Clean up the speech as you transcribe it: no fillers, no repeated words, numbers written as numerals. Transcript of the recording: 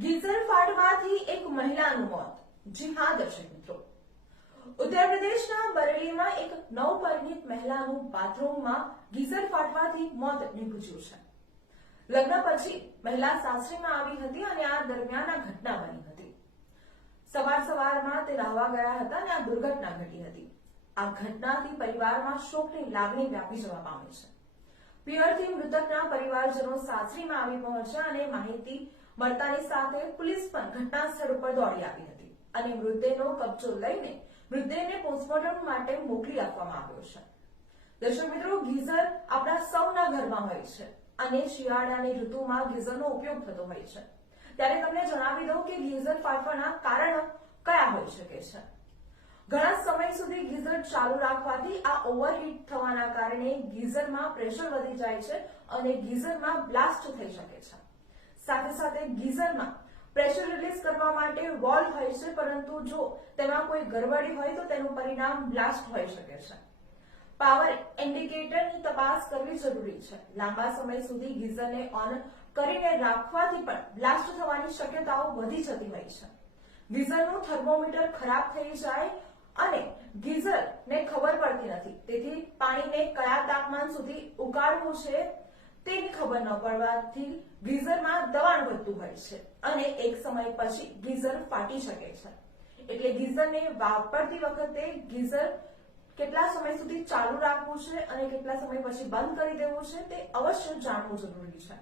Geyser ફાટવાથી એક મહિલાનું મોત। જી હા દર્શક મિત્રો, ઉત્તર પ્રદેશના બરેલીમાં એક નવપરિણીત મહિલાનું બાથરૂમમાં ગીઝર ફાટવાથી મોત નીપજ્યું છે। લગ્ન પછી મહિલા સાસરીમાં આવી હતી અને આ દરમિયાન આ ઘટના બની હતી। સવારમાં તે નાહવા ગયા હતા અને આ દુર્ઘટના ઘટી હતી। આ ઘટનાથી પરિવારમાં શોકની લાગણી વ્યાપી જવા પામી છે। પિયરથી મૃતકના પરિવારજનો સાસરીમાં આવી પહોંચ્યા અને માહિતી મળતાની સાથે પોલીસ પણ ઘટના સ્થળ ઉપર દોડી આવી હતી અને મૃતદેહનો કબજો લઈને મૃતદેહને પોસ્ટમોર્ટમ માટે મોકલી આપવામાં આવ્યો છે। દર્શક મિત્રો, ગીઝર આપણા સૌના ઘરમાં હોય છે અને શિયાળાની ઋતુમાં ગીઝરનો ઉપયોગ થતો હોય છે। ત્યારે તમને જણાવી દઉં કે ગીઝર ફાટવાના કારણો કયા હોઈ શકે છે। ઘણા સમય સુધી ગીઝર ચાલુ રાખવાથી આ ઓવરહીટ થવાના કારણે ગીઝરમાં પ્રેશર વધી જાય છે અને ગીઝરમાં બ્લાસ્ટ થઈ શકે છે। સાથે સાથે ગીઝરમાં પ્રેશર રિલીઝ કરવા માટે વોલ્વ હોય છે, પરંતુ જો તેમાં કોઈ ગરબડી હોય તો તેનું પરિણામ બ્લાસ્ટ હોઈ શકે છે। પાવર ઇન્ડિકેટરની તપાસ કરવી જરૂરી છે। લાંબા સમય સુધી ગીઝરને ઓન કરીને રાખવાથી પણ બ્લાસ્ટ થવાની શક્યતાઓ વધી જતી હોય છે। ગીઝરનું થર્મોમીટર ખરાબ થઈ જાય અને ગીઝરને ખબર પડતી નથી, તેથી પાણીને કયા તાપમાન સુધી ઉકાળવું છે તેની ખબર ન પડવાથી ગીઝરમાં દબાણ વધતું હોય છે અને એક સમય પછી ગીઝર ફાટી શકે છે। એટલે ગીઝરને વાપરતી વખતે ગીઝર કેટલા સમય સુધી ચાલુ રાખવું છે અને કેટલા સમય પછી બંધ કરી દેવું છે તે અવશ્ય જાણવું જરૂરી છે।